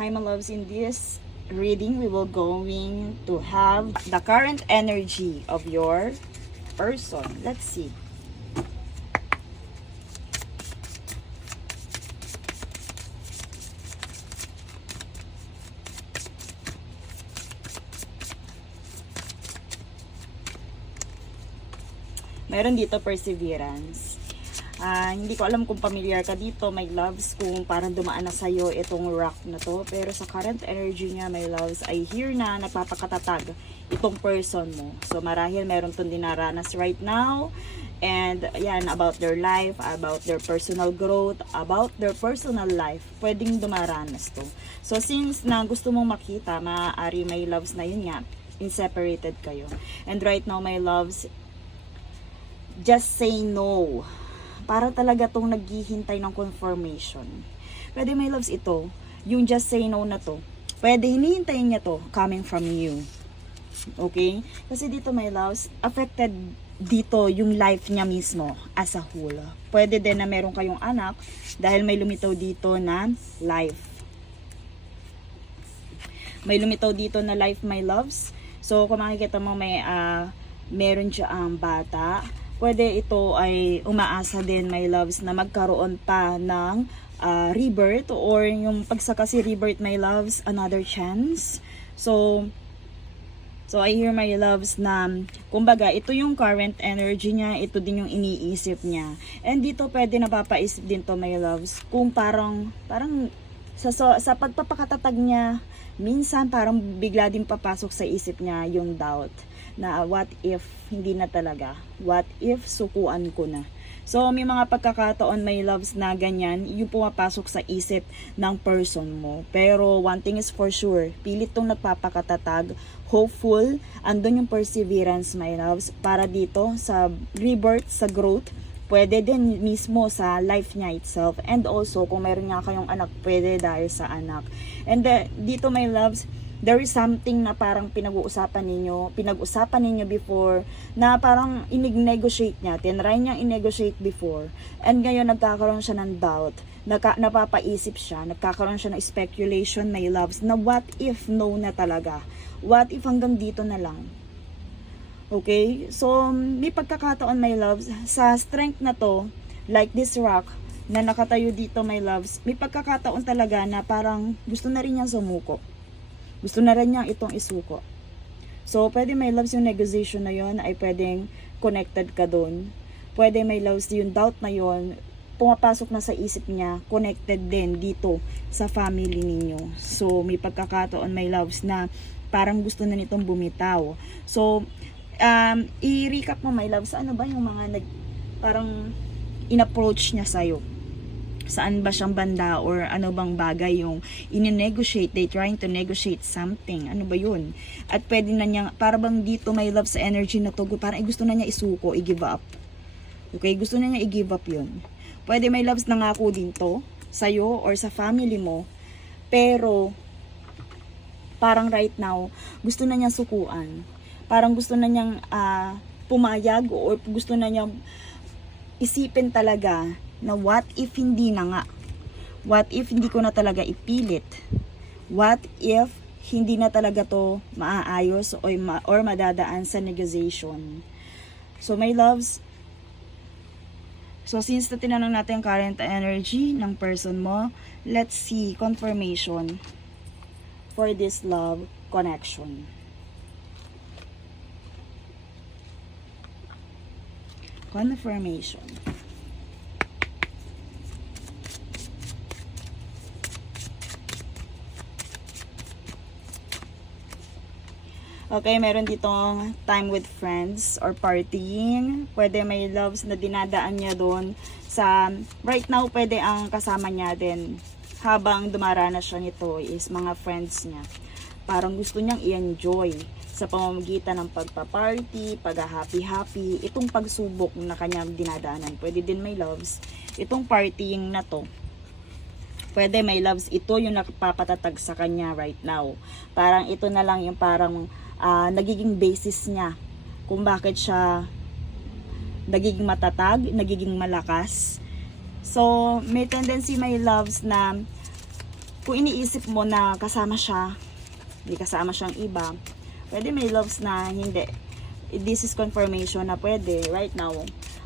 Hi my loves, in this reading we will going to have the current energy of your person. Let's see. Meron dito perseverance. Hindi ko alam kung familiar ka dito, my loves, kung parang dumaan na sa'yo itong rock na to. Pero sa current energy niya, my loves, I hear na nagpapakatatag itong person mo. So marahil meron itong dinaranas right now. And yan, about their life, about their personal growth, about their personal life, pwedeng dumaranas to. So since na gusto mong makita, maaari my loves na yun nga, inseparated kayo. And right now, my loves, just say no. Para talaga tong naghihintay ng confirmation. Pwede my loves ito, yung just say no na to. Pwede hinihintayin niya to coming from you. Okay? Kasi dito my loves, affected dito yung life niya mismo as a whole. Pwede din na meron kayong anak dahil may lumitaw dito na life. May lumitaw dito na life my loves. So kung makikita mo may meron siya ang bata, pwede ito ay umaasa din my loves na magkaroon pa ng rebirth, or yung pagsaka si rebirth my loves, another chance. So I hear my loves na kumbaga ito yung current energy niya, ito din yung iniisip niya. And dito pwede napapaisip din to my loves kung parang sa pagpapakatatag niya, minsan parang bigla din papasok sa isip niya yung doubt na what if hindi na talaga, what if sukuan ko na. So may mga pagkakataon my loves na ganyan yung pumapasok sa isip ng person mo. Pero one thing is for sure, pilit tong nagpapakatatag, hopeful, andun yung perseverance my loves para dito sa rebirth, sa growth. Pwede din mismo sa life niya itself. And also, kung meron nga kayong anak, pwede dahil sa anak. And dito my loves, there is something na parang pinag-usapan ninyo before, na parang inig-negotiate niya. Tinry niyang i-negotiate before. And ngayon, nagkakaroon siya ng doubt. Napapaisip siya. Nagkakaroon siya ng speculation, my loves, na what if no na talaga? What if hanggang dito na lang? Okay? So, may pagkakataon, my loves, sa strength na to, like this rock, na nakatayo dito, my loves, may pagkakataon talaga na parang gusto na rin niyang sumuko. Gusto na rin niyang itong isuko. So, pwede, my loves, yung negotiation na yon ay pwedeng connected ka doon. Pwede, my loves, yung doubt na yon pumapasok na sa isip niya, connected din dito sa family ninyo. So, may pagkakataon, my loves, na parang gusto na nitong bumitaw. So, i-recap mo my loves, ano ba yung mga parang in-approach niya sa'yo? Saan ba siyang banda, or ano bang bagay yung in-negotiate, they trying to negotiate something, ano ba yun? At pwede na niya, para bang dito my loves, sa energy na to, parang gusto na niya isuko, i-give up. Okay, gusto na niya i-give up yun. Pwede my loves, nangako din to sa'yo or sa family mo, pero parang right now gusto na niya sukuan. Parang gusto na niyang pumayag, or gusto na niyang isipin talaga na what if hindi na nga? What if hindi ko na talaga ipilit? What if hindi na talaga to maaayos or madadaan sa negotiation? So my loves, so since na tinanong natin ang current energy ng person mo, let's see confirmation for this love connection. Confirmation. Okay, meron ditong time with friends or partying. Pwede may loves na dinadaan niya doon sa right now, pwede ang kasama niya din habang dumaranas siya nito is mga friends niya. Parang gusto niyang i-enjoy sa pamamagitan ng pagpa-party, pag-happy-happy, itong pagsubok na kanyang dinadaanan. Pwede din may loves, itong partying na to. Pwede may loves, ito yung nagpapatatag sa kanya right now. Parang ito na lang yung parang nagiging basis niya kung bakit siya nagiging matatag, nagiging malakas. So, may tendency my loves na kung iniisip mo na kasama siya, hindi kasama siyang iba, pwede my loves na hindi. This is confirmation na pwede right now.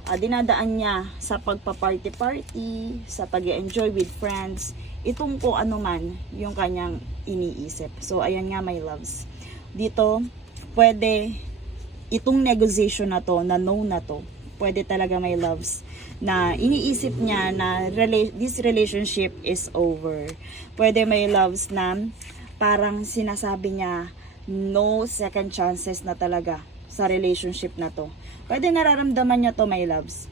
Dinadaan niya sa pagpa-party-party, sa pag-enjoy with friends, itong kung ano man yung kanyang iniisip. So, ayan nga my loves. Dito, pwede itong negotiation na to, na no na to, pwede talaga my loves, na iniisip niya na this relationship is over. Pwede my loves na parang sinasabi niya no second chances na talaga sa relationship na to. Pwede nararamdaman niya to my loves.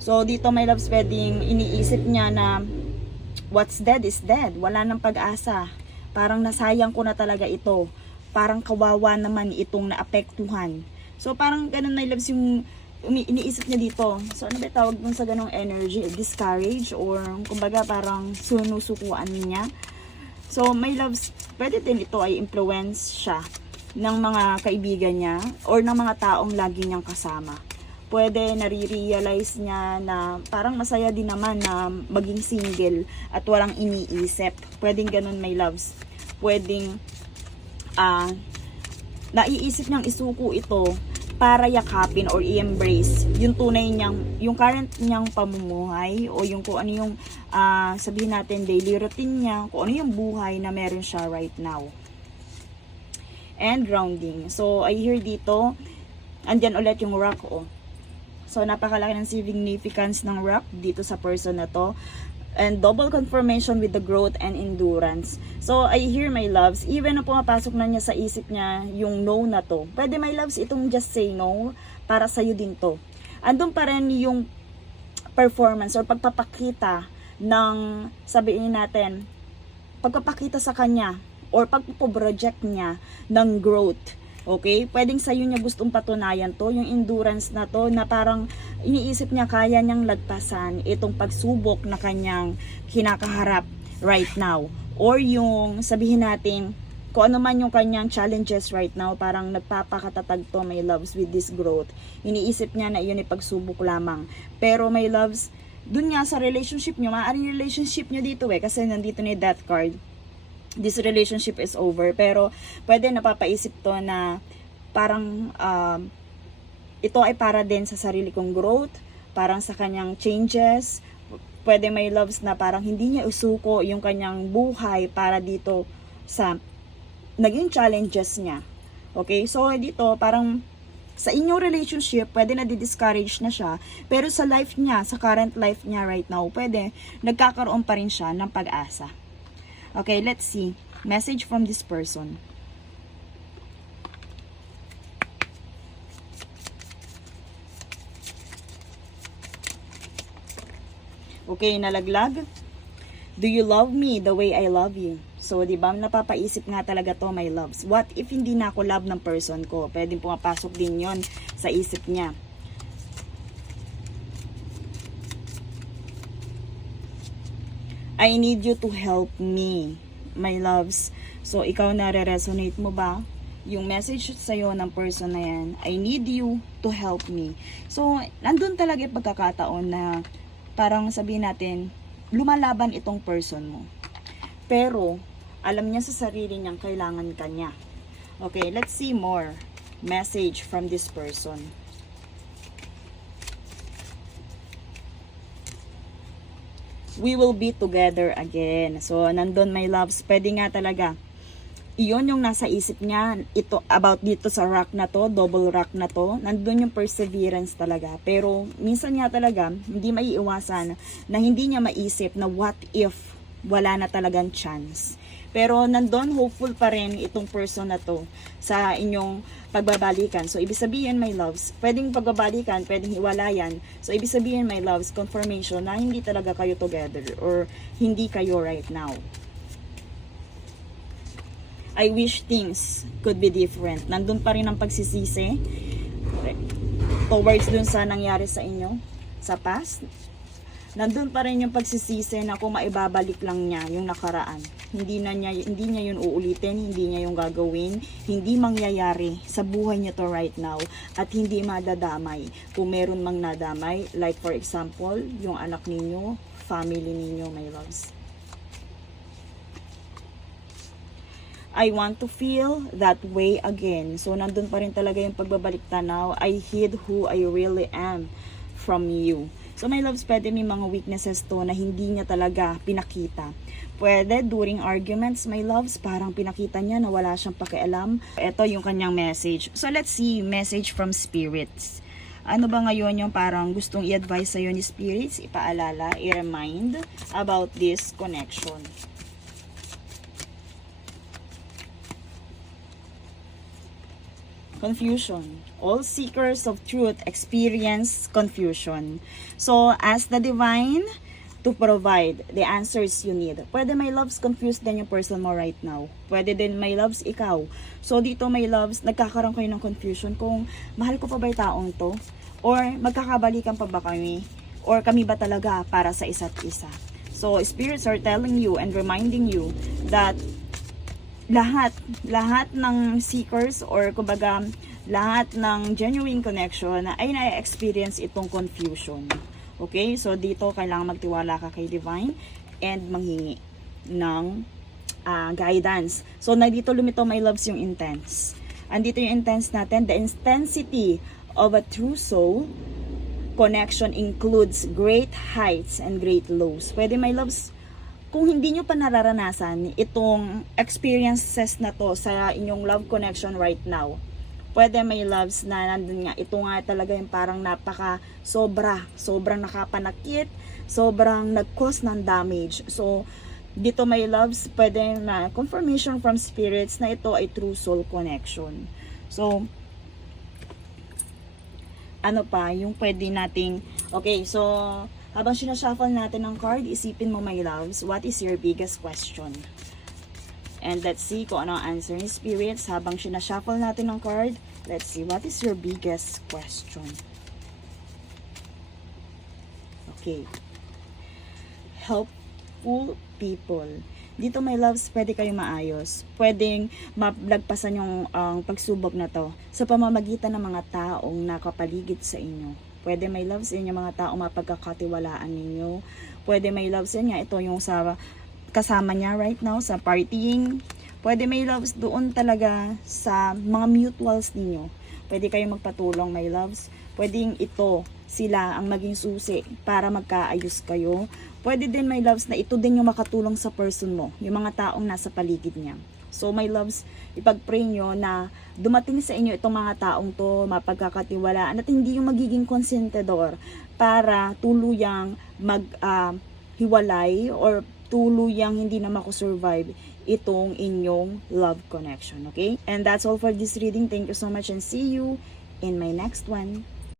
So dito my loves, pwedeng iniisip niya na what's dead is dead. Wala nang pag-asa. Parang nasayang ko na talaga ito. Parang kawawa naman itong naapektuhan. So parang ganun my loves yung iniisip niya dito. So ano ba tawag dun sa ganong energy? Discourage or kumbaga parang sunusukuan niya. So my loves, pwede din ito ay influence siya ng mga kaibigan niya or ng mga taong lagi niyang kasama. Pwede nare-realize niya na parang masaya din naman na maging single at walang iniisip. Pwedeng ganun my loves. Pwedeng naiisip niyang isuko ito para yakapin or i-embrace yung tunay niyang, yung current niyang pamumuhay o yung kung ano yung sabihin natin daily routine niya, kung ano yung buhay na meron siya right now. And grounding. So, I hear dito, andyan ulit yung rock So, napakalaki ng significance ng rock dito sa person na to. And double confirmation with the growth and endurance. So, I hear my loves, even na pumapasok na niya sa isip niya yung no na to. Pwede my loves, itong just say no, para sa'yo din to. Andun pa rin yung performance or pagpapakita ng, sabihin natin, pagpapakita sa kanya or pagpo-project niya ng growth. Okay? Pwedeng sa'yo niya gustong patunayan to, yung endurance na to, na parang iniisip niya kaya niyang lagpasan itong pagsubok na kanyang kinakaharap right now. Or yung sabihin natin, kung ano man yung kanyang challenges right now, parang nagpapakatatag to my loves with this growth. Iniisip niya na iyon ay pagsubok lamang. Pero my loves, dun nga sa relationship niyo, maaaring relationship niyo dito kasi nandito ni Death card. This relationship is over. Pero pwede napapaisip to na parang ito ay para din sa sarili kong growth, parang sa kanyang changes. Pwede may loves na parang hindi niya usuko yung kanyang buhay para dito sa naging challenges niya. Okay? So dito parang sa inyong relationship, pwede na di-discourage na siya. Pero sa life niya, sa current life niya right now, pwede nagkakaroon pa rin siya ng pag-asa. Okay, let's see. Message from this person. Okay, nalaglag. Do you love me the way I love you? So, di ba, napapaisip nga talaga to, my loves. What if hindi na ako love ng person ko? Pwedeng pumapasok din yon sa isip niya. I need you to help me, my loves. So, ikaw nare-resonate mo ba? Yung message sa'yo ng person na yan, I need you to help me. So, nandun talaga yung pagkakataon na parang sabihin natin, lumalaban itong person mo. Pero, alam niya sa sarili niyang kailangan ka niya. Okay, let's see more message from this person. We will be together again. So, nandun my loves, pwede nga talaga. Iyon yung nasa isip niya, ito about dito sa rock na to, double rock na to, nandun yung perseverance talaga. Pero, minsan nga talaga, hindi maiiwasan na hindi niya maisip na what if wala na talagang chance. Pero, nandun hopeful pa rin itong person na to sa inyong pagbabalikan. So, ibig sabihin, my loves, pwedeng pagbabalikan, pwedeng hiwalayan. So, ibig sabihin, my loves, confirmation na hindi talaga kayo together or hindi kayo right now. I wish things could be different. Nandun pa rin ang pagsisisi towards dun sa nangyari sa inyo, sa past. Nandun pa rin yung pagsisisi na kung maibabalik lang niya yung nakaraan. Hindi niya yun uulitin, hindi niya yung gagawin, hindi mangyayari sa buhay niya to right now, at hindi madadamay kung meron mang nadamay, like for example, yung anak ninyo, family ninyo, my loves. I want to feel that way again. So, nandun pa rin talaga yung pagbabalik tanaw. I hid who I really am from you. So, my loves, pwede may mga weaknesses to na hindi niya talaga pinakita. Pwede, during arguments, my loves, parang pinakita niya na wala siyang pakialam. Ito yung kanyang message. So, let's see, message from spirits. Ano ba ngayon yung parang gustong i-advise sa'yo ni spirits, ipaalala, i-remind about this connection? Confusion. All seekers of truth experience confusion. So, ask the divine to provide the answers you need. Pwede, my loves, confused din yung person mo right now. Pwede din, my loves, ikaw. So, dito, my loves, nagkakaroon kayo ng confusion kung mahal ko pa ba yung taong to? Or magkakabalikan pa ba kami? Or kami ba talaga para sa isa't isa? So, spirits are telling you and reminding you that lahat ng seekers or kumbaga lahat ng genuine connection ay na-experience itong confusion. Okay? So, dito kailangan magtiwala ka kay divine and manghingi ng guidance. So, nandito lumito, my loves, yung intense. Andito yung intense natin. The intensity of a true soul connection includes great heights and great lows. Pwede, my loves, kung hindi nyo pa nararanasan itong experiences na to sa inyong love connection right now, pwede, my loves, na nandun nga, ito nga talaga yung parang sobrang nakapanakit, sobrang nag-cause ng damage. So, dito, my loves, pwede na confirmation from spirits na ito ay true soul connection. So, ano pa, yung pwede nating, okay, so, habang sinashuffle natin ang card, isipin mo, my loves, what is your biggest question? And let's see kung ano ang answer ni spirits. Habang sinashuffle natin ang card, let's see, what is your biggest question? Okay. Helpful people. Dito, my loves, pwede kayo maayos. Pwedeng malagpasan yung pagsubok na to sa pamamagitan ng mga taong nakapaligid sa inyo. Pwede, my loves, yun yung mga taong mapagkakatiwalaan ninyo. Pwede, my loves, yun nga, ito yung sa kasama niya right now sa partying. Pwede, my loves, doon talaga sa mga mutuals ninyo. Pwede kayong magpatulong, my loves. Pwedeng ito, sila ang maging susi para magkaayos kayo. Pwede din, my loves, na ito din yung makatulong sa person mo, yung mga taong nasa paligid niya. So, my loves, ipag-pray nyo na dumating sa inyo itong mga taong to, mapagkakatiwalaan, at hindi yung magiging konsentidor para tuluyang maghiwalay or tuluyang hindi na makusurvive itong inyong love connection. Okay? And that's all for this reading. Thank you so much and see you in my next one.